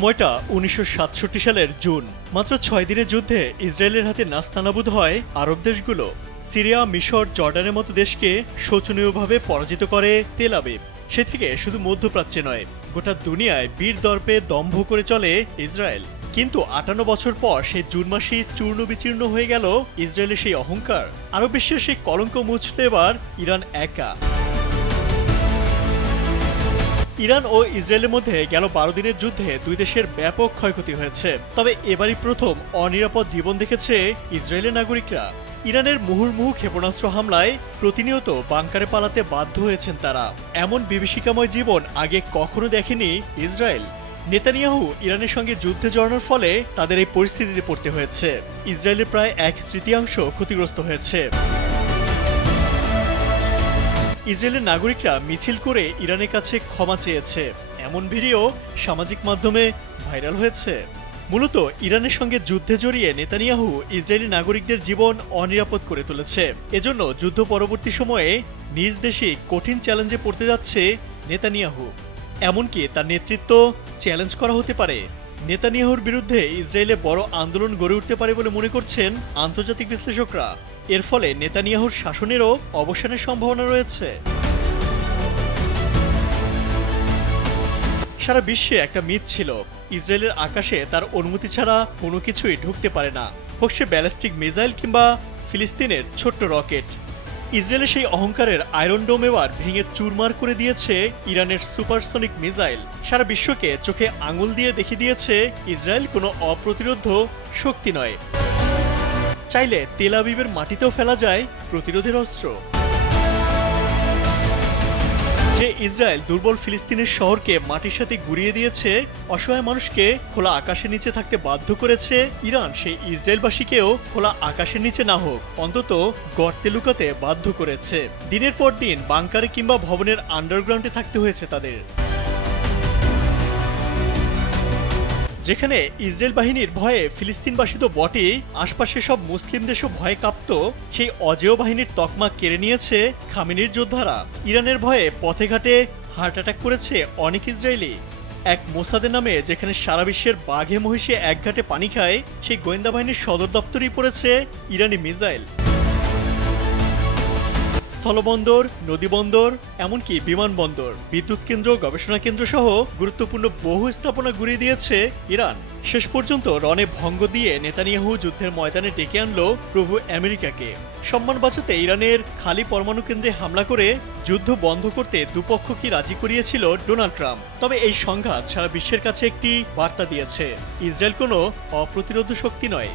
সময়টা ১৯৬৭ সালের জুন। মাত্র ৬ দিনের যুদ্ধে ইসরায়েলের হাতে নাস্তানাবুদ হয় আরব দেশগুলো। সিরিয়া, মিশর, জর্ডানের মতো দেশকে শোচনীয়ভাবে পরাজিত করে তেল আবিব। সে থেকে শুধু মধ্যপ্রাচ্যে নয়, গোটা দুনিয়ায় বীর দর্পে দম্ভ করে চলে ইসরায়েল। কিন্তু ৫৮ বছর পর সেই জুন মাসেই চূর্ণ বিচীর্ণ হয়ে গেল ইসরায়েলের সেই অহংকার। আরব বিশ্বের সেই কলঙ্ক মুছল এবার ইরান একা। ইরান ও ইসরায়েলের মধ্যে গেল ১২ দিনের যুদ্ধে দুই দেশের ব্যাপক ক্ষয়ক্ষতি হয়েছে। তবে এবারই প্রথম অনিরাপদ জীবন দেখেছে ইসরায়েলের নাগরিকরা। ইরানের মুহুর্মুহু ক্ষেপণাস্ত্র হামলায় প্রতিনিয়ত বাংকারে পালাতে বাধ্য হয়েছেন তারা। এমন বিভীষিকাময় জীবন আগে কখনো দেখেনি ইসরায়েল। নেতানিয়াহু ইরানের সঙ্গে যুদ্ধে জড়ানোর ফলে তাদের এই পরিস্থিতিতে পড়তে হয়েছে। ইসরায়েলের প্রায় ১/৩ ক্ষতিগ্রস্ত হয়েছে। ইসরায়েলের নাগরিকরা মিছিল করে ইরানের কাছে ক্ষমা চেয়েছে, এমন ভিডিও সামাজিক মাধ্যমে ভাইরাল হয়েছে। মূলত ইরানের সঙ্গে যুদ্ধে জড়িয়ে নেতানিয়াহু ইসরায়েলি নাগরিকদের জীবন অনিরাপদ করে তুলেছে। এজন্য যুদ্ধ পরবর্তী সময়ে নিজ দেশে কঠিন চ্যালেঞ্জে পড়তে যাচ্ছে নেতানিয়াহু। এমনকি তার নেতৃত্ব চ্যালেঞ্জ করা হতে পারে। নেতানিয়াহুর বিরুদ্ধে ইসরায়েলে বড় আন্দোলন গড়ে উঠতে পারে বলে মনে করছেন আন্তর্জাতিক বিশ্লেষকরা। এর ফলে নেতানিয়াহুর শাসনেরও অবসানের সম্ভাবনা রয়েছে। সারা বিশ্বে একটা মিথ ছিল, ইসরায়েলের আকাশে তার অনুমতি ছাড়া কোনো কিছুই ঢুকতে পারে না, হোক সে ব্যালিস্টিক মিসাইল কিংবা ফিলিস্তিনের ছোট্ট রকেট। ইসরায়েলের সেই অহংকারের আয়রন ডোম এবার ভেঙে চুরমার করে দিয়েছে ইরানের সুপারসনিক মিসাইল। সারা বিশ্বকে চোখে আঙুল দিয়ে দেখিয়ে দিয়েছে ইসরায়েল কোনো অপ্রতিরোধ্য শক্তি নয়। চাইলে তেল আবিবের মাটিতেও ফেলা যায় প্রতিরোধের অস্ত্র। যে ইসরায়েল দুর্বল ফিলিস্তিনের শহরকে মাটির সাথে গুঁড়িয়ে দিয়েছে, অসহায় মানুষকে খোলা আকাশের নিচে থাকতে বাধ্য করেছে, ইরান সেই ইসরায়েলবাসীকেও খোলা আকাশের নিচে না হোক অন্তত গর্তে লুকাতে বাধ্য করেছে। দিনের পর দিন বাংকারে কিংবা ভবনের আন্ডারগ্রাউন্ডে থাকতে হয়েছে তাদের। যেখানে ইসরায়েল বাহিনীর ভয়ে ফিলিস্তিনবাসী তো বটেই, আশপাশে সব মুসলিম দেশও ভয়ে কাঁপত, সেই অজেয় বাহিনীর তকমা কেড়ে নিয়েছে খামেনির যোদ্ধারা। ইরানের ভয়ে পথে ঘাটে হার্ট অ্যাটাক করেছে অনেক ইসরায়েলি। এক মোসাদের নামে যেখানে সারা বিশ্বের বাঘে মহিষে এক ঘাটে পানি খায়, সেই গোয়েন্দা বাহিনীর সদর দপ্তরেই পড়েছে ইরানি মিসাইল। স্থলবন্দর, নদীবন্দর, এমনকি বিমানবন্দর, বিদ্যুৎ কেন্দ্র, গবেষণা কেন্দ্র সহ গুরুত্বপূর্ণ বহু স্থাপনা গুঁড়িয়ে দিয়েছে ইরান। শেষ পর্যন্ত রণে ভঙ্গ দিয়ে নেতানিয়াহু যুদ্ধের ময়দানে ডেকে আনলো প্রভু আমেরিকাকে। সম্মান বাঁচাতে ইরানের খালি পরমাণু কেন্দ্রে হামলা করে যুদ্ধ বন্ধ করতে দুপক্ষকে রাজি করিয়েছিল ডোনাল্ড ট্রাম্প। তবে এই সংঘাত সারা বিশ্বের কাছে একটি বার্তা দিয়েছে, ইসরায়েল কোনো অপ্রতিরোধ্য শক্তি নয়।